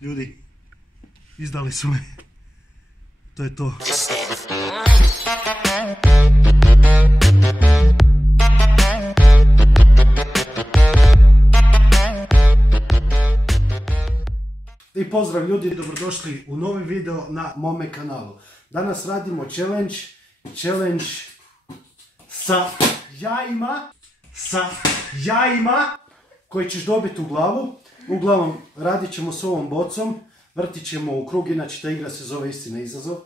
Ljudi, izdali su me. To je to. I pozdrav ljudi, dobrodošli u novi video na mome kanalu. Danas radimo challenge sa jajima koji ćeš dobiti u glavu. Uglavnom, radit ćemo s ovom bocom, vrtit ćemo u krug, inače ta igra se zove Istina izazov.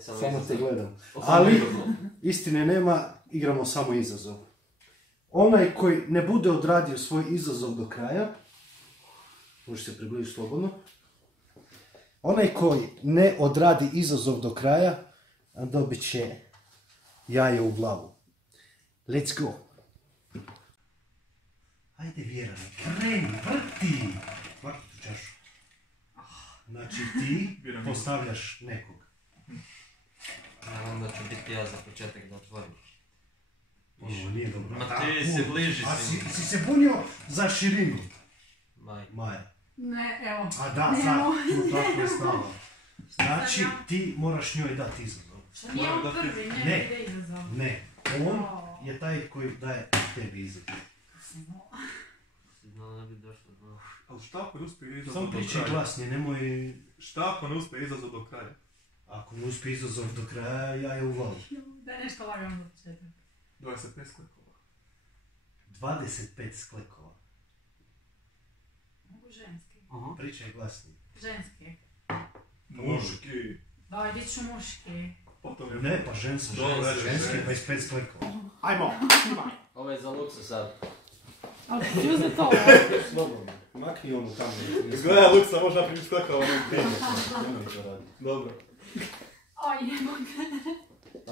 Samo te gledam. Ali, istine nema, igramo samo izazov. Onaj koji ne bude odradio svoj izazov do kraja, možeš se približiti slobodno. Onaj koji ne odradi izazov do kraja, dobit će jaje u glavu. Let's go! Ajde Vjerane, kreni, vrti! Vrti tu čašu. Znači ti postavljaš nekog. Naravno da ću biti ja za početak da otvorim. Ovo nije dobro. Ma ti se bliži A si. si se bunio za širinu? Maja. Ne, evo. A da, sad, tu tako je stalo. Znači ti moraš njoj dati izazov. Što nije on prvi, ne ide izazov. Ne, on je taj koji daje tebi izazov. Signal ne bi došlo do... Ali šta ako ne uspije izazov Samo do pričaj kraja? glasnije, nemoj... Šta ako ne uspije izazov do kraja? Ako ne uspije izazov do kraja, jaje u glavu. Daj nešto lagano za početak. 25 sklekova. 25 sklekova. Mogu ženski. Pričaj glasnije. Ženski. Muški. Daj, gdje ću muški? Potom je... Ne, pa ženski 25 sklekova. Ajmo! Ovo je za luksu sad. Ali ću uzeti ovo. Slobodno, makni onu tamo. Izgleda Luksa, može napraviti sklekova onom prije. Nemoj to raditi. Dobro. Oj, ne mogu.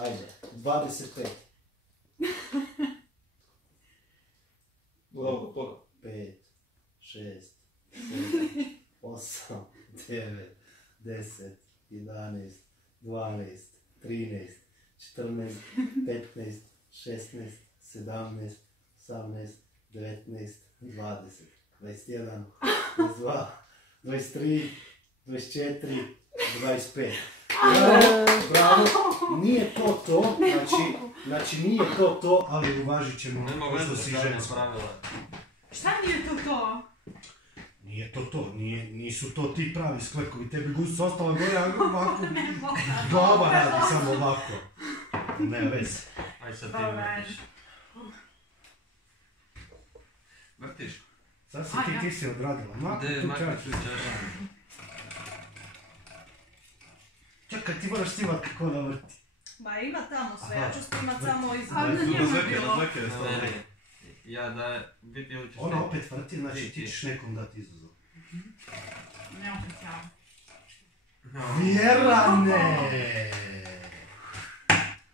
Ajde, 25. Dobro, to. 5, 6, 7, 8, 9, 10, 11, 12, 13, 14, 15, 16, 17, 18, 19, 20, 21, 22, 23, 24, 25. Bravo, nije to, znači nije to, ali uvažit ćemo Nema što veze si da kažem žensko. pravila. Šta nije to? Nije to, nisu to ti pravi sklekovi, tebi gusto ostala gore, a ovako, glava radi samo ovako. Ne veze. Aj sad ti Dobar. vrtiš. Vrtiš? Sad ti si odradila, makni De, tu makni čašu. tu čašu. Čekaj, ti moraš snimat kako da vrti. Ma ima tamo sve, ja ću snimat Vrti. samo izgled. Ali na njemu je bilo. Razlike je Ne, stavljeno. ne. Ja da biti ili ćeš Ona ti? opet vrti, znači ti ćeš nekom dati izazov. Ne oficijalno. Vjerane!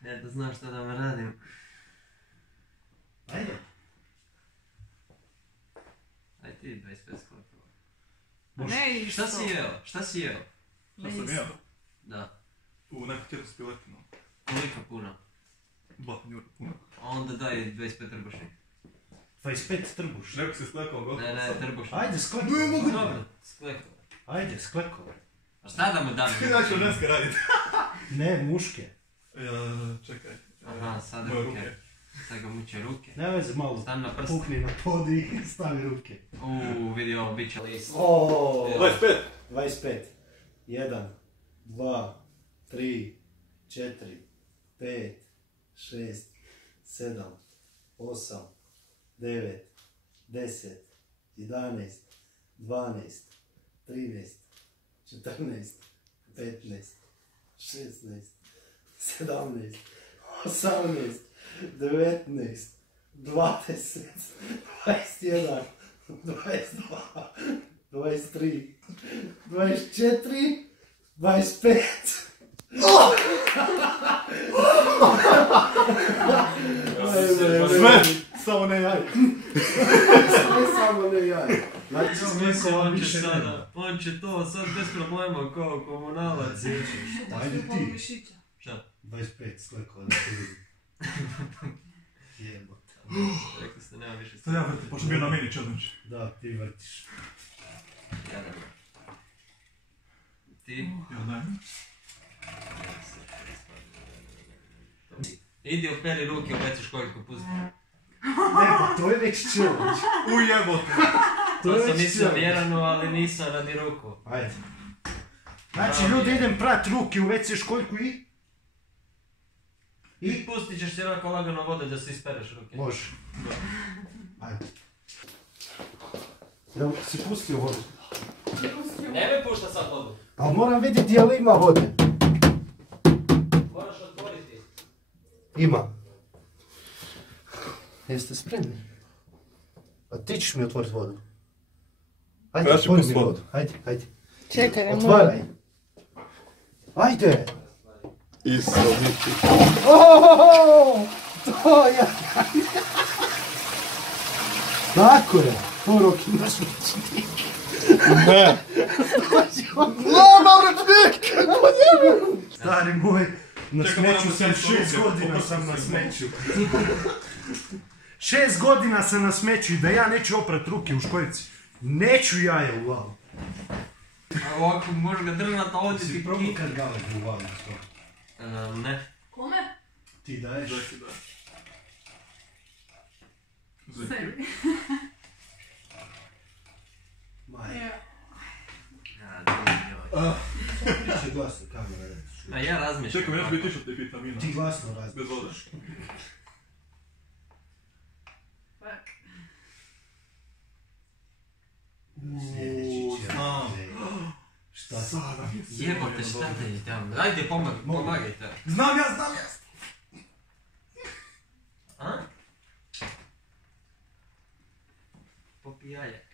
Ja da znaš šta da me radim. Ajde. Aj ti 25 sklopova. Ne isto. Šta si jeo? Šta si jeo? Šta sam jeo? Da. U neku tjeru s piletinom. Koliko puno? 2 njura puno. Onda daj 25 trbušnih. 25 trbuš. Rekao si s klekom gotovo. Ne, trbušnih. Ajde, sklekove. Dobro, sklekova. Ajde, sklekove. A šta da mu dam? Inače ženske raditi. Ne, muške. Čekaj. Aha, sad Moje ruke. Sad ga muče ruke. Ne veze, malo Stan na prst. pukni na pod i stavi ruke. Vidi ovo, bit će list. 25. 25. 1, 2, 3, 4, 5, 6, 7, 8, 9, 10, 11, 12, 13, 14, 15, 16, 17, 18, 19, 20, 21, 22, 23, 24, 25. Sve! Samo ne jaj. Sve samo ne jaje. Znači, Smisao, on će više nema. sada, on će to sad bez problema kao komunalac. Ajde ti. Mišića. Šta? 25 sklekova da te vidim. Jebote. Rekli ste, nema više Sad ja vrti, pošto bio na mini challenge. Da, ti vrtiš. Jadan. Ti? Ja, daj. Idi operi ruke, oveci školjku, pusti. Ne, pa to je već challenge. Ujebote. To sam mislio vjerano, ali nisam radi ruku. Ajde. Znači, ljudi, idem prat ruke u WC školjku i... I pustit ćeš ti onako lagano vode da se ispereš ruke. Može. Ajde. Jel si pustio vodu? Ne me pušta sad vodu. Ali moram vidjeti jel ima vode. Moraš otvoriti. Ima. Jeste spremni? A ti ćeš mi otvoriti vodu. Ajde, Ja ću otvori mi pustiti vodu. vodu. Ajde, ajde. Čekaj, ne Otvaraj. Ajde. Iso, Miki. Oooo! To ja. Tako je. Porok imaš ručnik. Ne. Stari moj, na Čekaj, moram smeću da sam sam 6 ruke, godina sam na opustiti smeću. 6 godina sam na smeću i da ja neću oprat ruke u školjci. Neću jaja u glavu. A ovako možeš ga držati ovdje Si ti probao ki... kad gale u glavu to? Ne. Kome? Ti daješ? Zaki, daj. Zaki. Sebi. Maja. Ja, Priče glasno, kamera je. a ja razmišljam. Čekaj, neće biti išao tih vitamina. Ti glasno razmišljaš. Bez vode. Sljedeći će. znam. Šta Sada mi se Jebote, šta te je tamo? Ajde, pomagajte. Znam ja. A? Popijaje.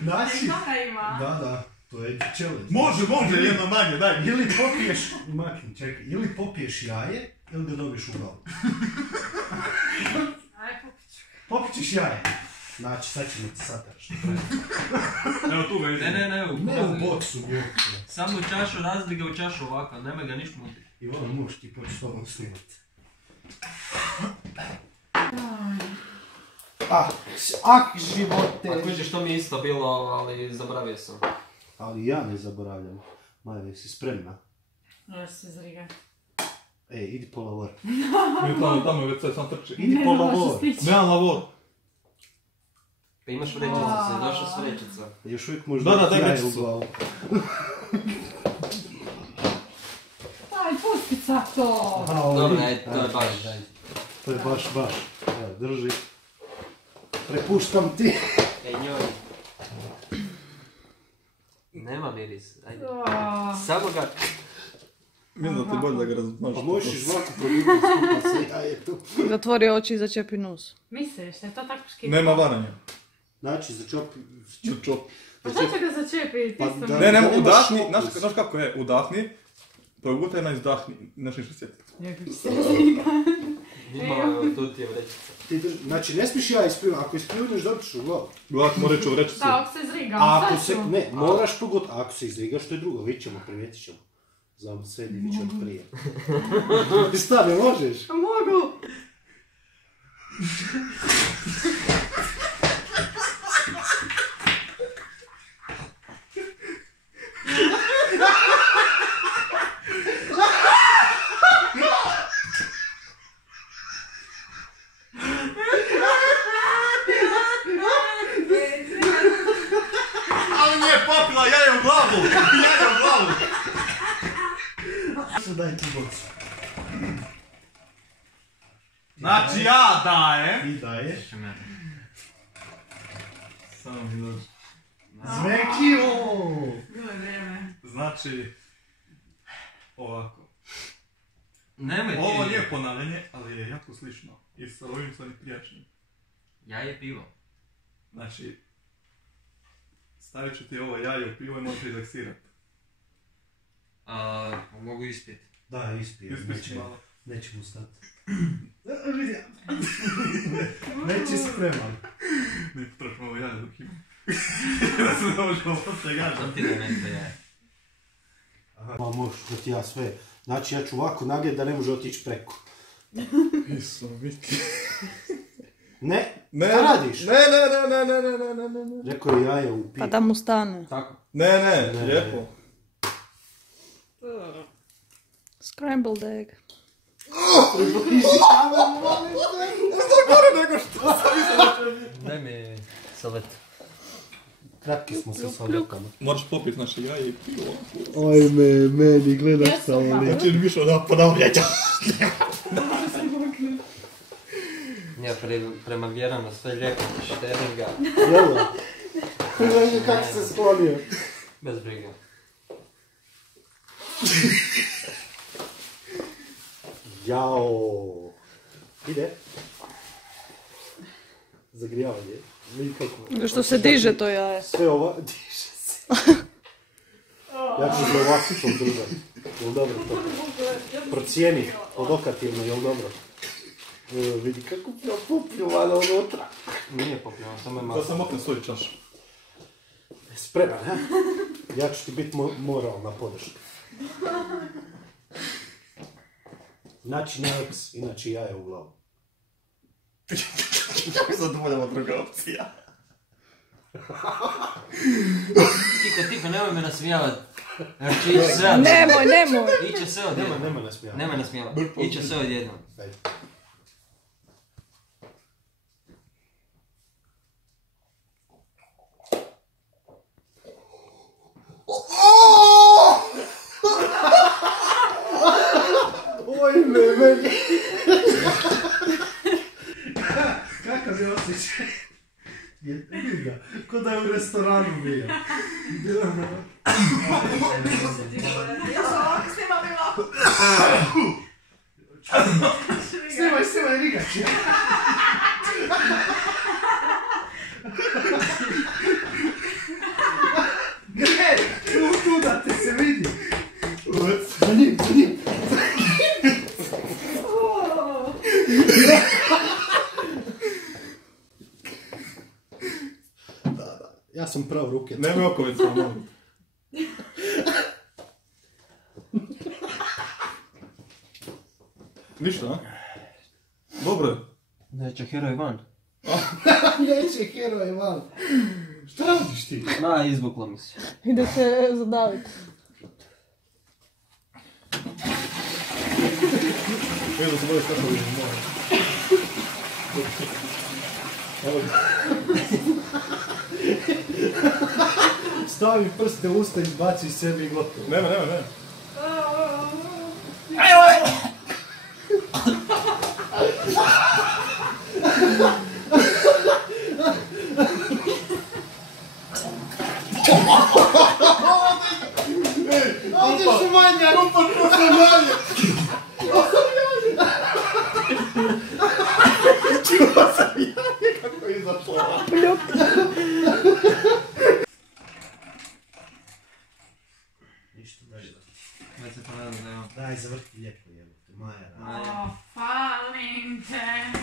Naši? Toga ima. Da, to je challenge. Može, jedno manje, daj. Ili popiješ, makni, čekaj, ili popiješ jaje, ili ga dobiješ u glavu. Aj, popit ću. Popit ćeš jaje. Znači, sad ćemo ti sataraš. Evo tu ga ide. Ne, Ne u boksu, uopće. Samo u čašu, razli ga u čašu ovako, nemoj ga ništa mutiti. I ono muš ti počeš s tobom snimati. Živote! A kužiš, to mi je isto bilo, ali zaboravio sam. Ali ja ne zaboravljam. Maja, jesi spremna? Još se zriga. Ej, idi po lavor. Mi tamo već sad sam trči. Idi po lavor. Nemam lavor. Pa imaš vrećicu, si došao s vrećica. Još uvijek možeš Da, dobiti daj jaje u vrećicu. glavu. Aj, pusti sad to. Dobro, ajde, to je baš. To je baš. Evo, drži. Prepuštam ti. Ej, njoj. Nema miris, ajde. A, Samo ga... Mislim da ti bolje da ga razmaš. Pa možeš izvako probiti skupa sa jajetom. Zatvori oči i začepi nos. Misliš da je to tako škitno? Nema varanja. Znači, Čop. Pa šta će ga začepiti? Pa Isto da- mi- Ne, Nemaš udahni, okus. znaš kako je, udahni, progutaj na izdahni, znaš ništa sjeti. Nekako se zriga. Ima, tu ti je vrećica. Znači, ne smiješ jaje ispljuvati. Ako ispljuvneš, dobiš u glavu. Gledaj, mora reći u vrećicu. Da, ako se zriga, A ako sad se, ću. ne, moraš pogotovo, ako se izrigaš, to je drugo, vidit ćemo, primijetit ćemo. Znam, sve vidit ćemo prije. Stavi, možeš? Pa mogu. Ali nije popila jaje u glavu! Jaje u glavu! Sad daj ti bocu. Znači ja dajem. I daješ. Samo mi dođe. Zvekio! Bilo je vrijeme. Znači, ovako. Nemoj ti. Ovo nije ponavljanje, ali je jako slično. I sa ovim sam i prijačnim. Jaje pivo. Znači, stavit ću ti ovo jaje u pivo i možeš relaksirati. Mogu ispiti. Da, ispije. Ispit malo. Neće mu stati. Neće spreman. Ne potražimo ovo jaje dok ima. Da se ne može ovo se gađa. Sam ti da nešto jaje. Ma možeš da ti ja sve. Znači ja ću ovako nagljeti da ne može otići preko. Iso, Miki. Ne, Ne, šta radiš? Ne. Rekao je jaje u Pa da mu stane. Tako. Ne, lijepo. Scrambled egg. Daj mi savet. Kratki smo se savjetama. Moraš popiti naše jaje i pivo. Ajme, meni, gledaš Jesu, samo ba. li. Znači više da ponavljati. Ja prema vjerama sve lijepo šteringa. Jel' da? Gledaj kako se sklonio. Bez brige. Jao. Ide. Zagrijavanje. Vidi kako. Što se diže to jaje. Sve ova... Diže se. Ja ću ga ovako to držati. Jel' dobro to? Procijeni odokativno, jel' dobro? Vidi kako je popljuvano unutra. Nije popljeno, samo je Da malo. sam okne svoju čašu. Spreman, ha? Ja ću ti biti moralna podrška. Znači Neox, inače jaje u glavu. Jako zadovoljava druga opcija. Tiko, nemoj me nasmijavat. Znači, iće sve od... Nemoj. Iće sve odjednom. Nema nasmijava. Nemoj nasmijavat. Iće sve odjednom. Ajde. Ojme, meni. Kakav je osjećaj? Vidi ga, ko da je u restoranu bio. Ja sam ovako snimam i ovako. Snimaj, rigač. Gledaj, tu da te se vidi. Za njim. Ja sam pravo ruke. Nemoj okovicu, molim. Ništa, a? Dobro je. Neće heroj van. Neće heroj van. Šta radiš ti? Ma, izbuklo mi se. Ide se zadaviti. Vidim da se boliš kako vidim, molim. Stavi prste u usta, izbaci sebi i gotovo. Nema. Ovdje su manja! To sam dalje! Čuo sam jaje kako je izašlo. Ništa, daj da. Već se ponadam da imam. Daj, zavrti lijepo, jebote. Maja radi. O, falim te.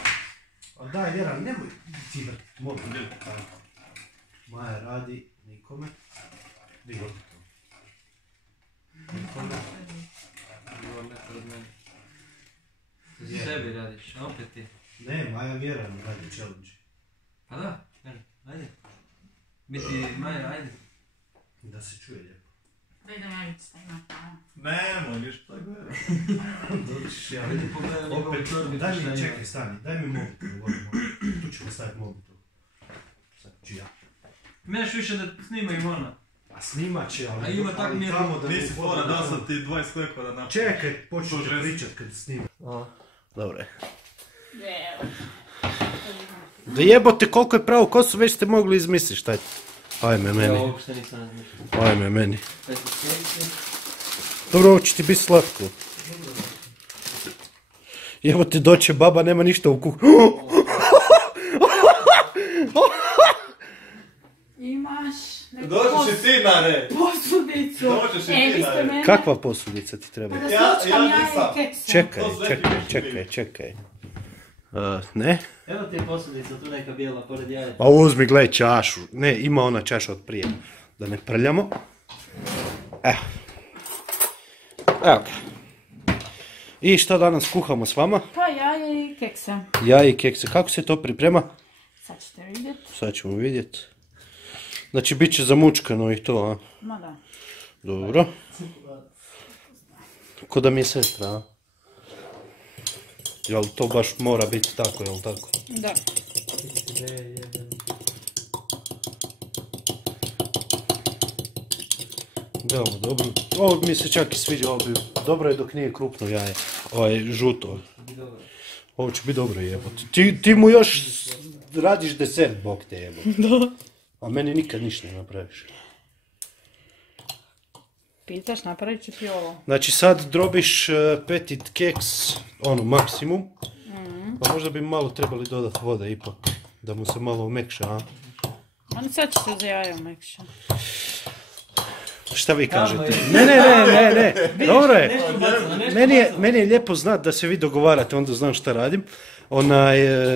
A daj, Vjeran, nemoj ti vrti, molim. Maja radi, nikome. Di vrti to. Nikome. Ovo metar od mene. Za sebi radiš, a opet ti. Ne, Maja Vjeran radi challenge. Pa da, ajde. Biti Maja, ajde. Da se čuje lijepo. Da idem ja vidjeti šta ima tamo. Nemoj ništa gleda. Dođeš ja. Ajde pogledaj njegovu Opet, čorbicu daj šta mi, ima. čekaj, stani, daj mi mobitel, vodimo. Tu ćemo staviti mobitel. Sad ću ja. Meš više da snimaju ona. A snimat će, ali... A ima tak ali mjeru. tamo da Nisi mi fora, voda dao ne- sam ti 20 klikova da napiš. Čekaj, počet To ću žesti. pričat kad snimam. Dobre. Je. Da jebote koliko je pravo kosu već ste mogli izmisliti, šta je? Ajme Ja meni, uopšte nisam razmišljao. ajme meni. Peti slijedeći. Dobro, ovo će ti biti slatko. Jebote, doće baba, nema ništa u kuhu. Imaš neku Dođeš i ti na ne! posudicu. Dođeš i ti Vi ste na ne! meni. Kakva posudica ti treba? Pa da Ja slučkam jaje nisam. i kekse. Čekaj, To su neki čekaj. Ne? Evo ti je posudica, tu neka bijela pored jaja. Pa uzmi, gledaj čašu. Ne, ima ona čaša od prije. Da ne prljamo. Evo ga. I šta danas kuhamo s vama? Pa jaje i kekse. Jaje i kekse. Kako se to priprema? Sad ćete vidjeti. Sad ćemo vidjeti. Znači, bit će zamučkano i to, a? Ma da. Dobro. Ko da mi je sestra, a? Jel to baš mora biti tako, jel tako? Da. Veoma dobro. Ovo mi se čak i sviđa, ovo bi... Dobro je dok nije krupno jaje. Ovo je žuto. Ovo će biti dobro jebote. Ti mu još radiš desert, bok te jebote. Da. A meni nikad ništa ne napraviš. Pitaš, napravit ću ti ovo. Znači sad drobiš petit keks, ono, maksimum. Pa možda bi malo trebali dodati vode ipak, da mu se malo umekša, a? Ali sad će se za jaje umekša. Šta vi kažete? Ne, dobro je. Meni je lijepo znat da se vi dogovarate, onda znam šta radim.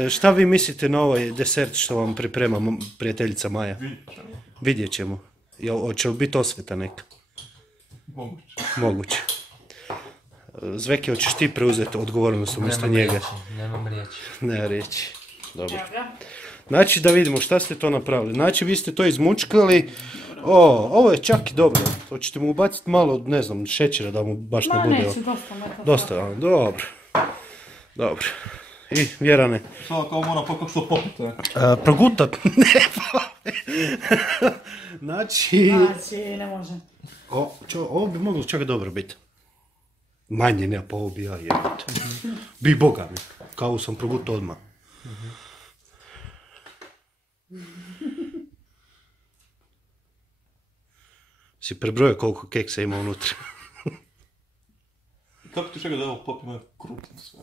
Šta vi mislite na ovaj desert što vam priprema prijateljica Maja? Vidjet ćemo. Hoće li biti osveta neka? Moguće. Zveke, hoćeš ti preuzeti odgovornost umjesto njega? Nemam riječi. Ne riječi. Dobro. Znači da vidimo šta ste to napravili. Znači vi ste to izmučkali. Ovo je čak i dobro. Hoćete mu ubaciti malo, ne znam, šećera da mu baš ne bude. Neću, dosta me to. Dosta, dobro. Dobro. I Vjerane. Samo kao moram pa kako što popite. Progutat. Ne, znači, ne može. ovo bi moglo čak dobro biti. Manje ne, pa ovo bi ja jebate. Bi boga mi. Kao sam progutao odmah. Si prebrojao koliko keksa ima unutra. Kako ti čega da ovo popimo krupno sve?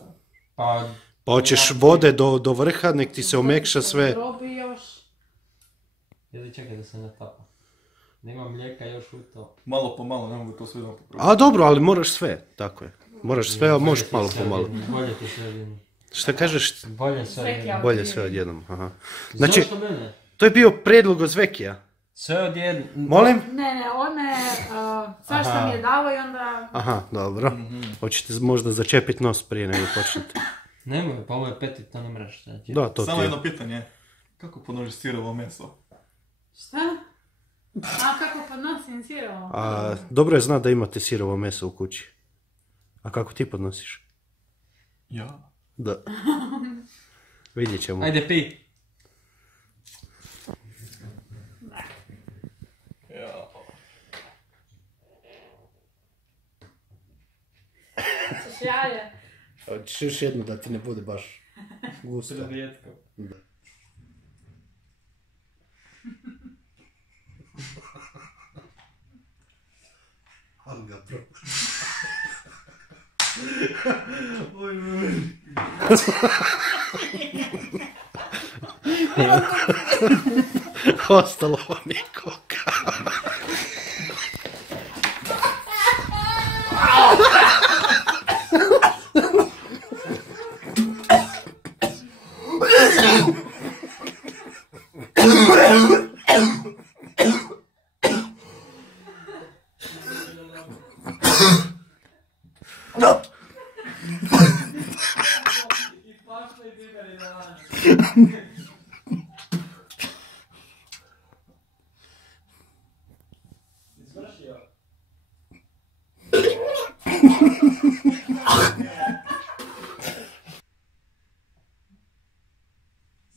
Pa hoćeš vode do vrha, nek ti se omekša sve. Drobi još. ili čekaj da se ne tapa. Nema mlijeka još u to. Malo po malo, ne mogu to sve napopraviti. A dobro, ali moraš sve, tako je. Moraš sve, a možeš malo po malo. Bolje ti sve odjednom. Šta kažeš? Bolje sve odjednom. Bolje sve odjednom, aha. Znači, Zašto mene? to je bio prijedlog od Zvekija. Sve odjednom. Molim? Ne, on je sve što mi je dao i onda... Aha, dobro. Hoćete možda začepiti nos prije nego počnete. Nemoj, pa ovo je peti, to ne mreš. Da, to ti Samo je. jedno pitanje. Kako podnožiš sirovo meso? Šta? A kako podnosim sirovo? Dobro je znati da imate sirovo meso u kući. A kako ti podnosiš? Ja. Da. Vidjet ćemo. Ajde, pi. Ćeš jaje? Hoćeš još jedno da ti ne bude baš gusto. Rijetko. Da. Ali ga ostalo vam je koka.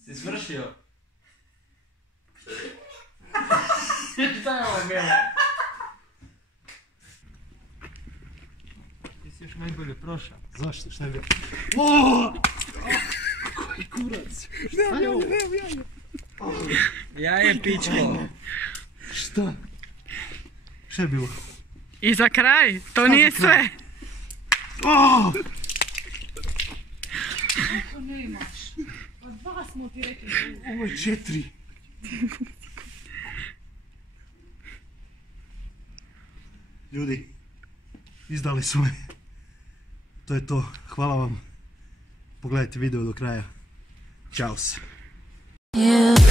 Si svršio? Šta je ovo bilo? Ti si još najbolje prošao. Zašto? Šta je bilo? Koji kurac? Ja je pičko. Šta? Šta je bilo? I za kraj, to nije sve. Kako ne imaš? Od dva smo ti rekli. Ovo je 4. Ljudi, izdali su me. To je to. Hvala vam. Pogledajte video do kraja. Ćao se. Yeah.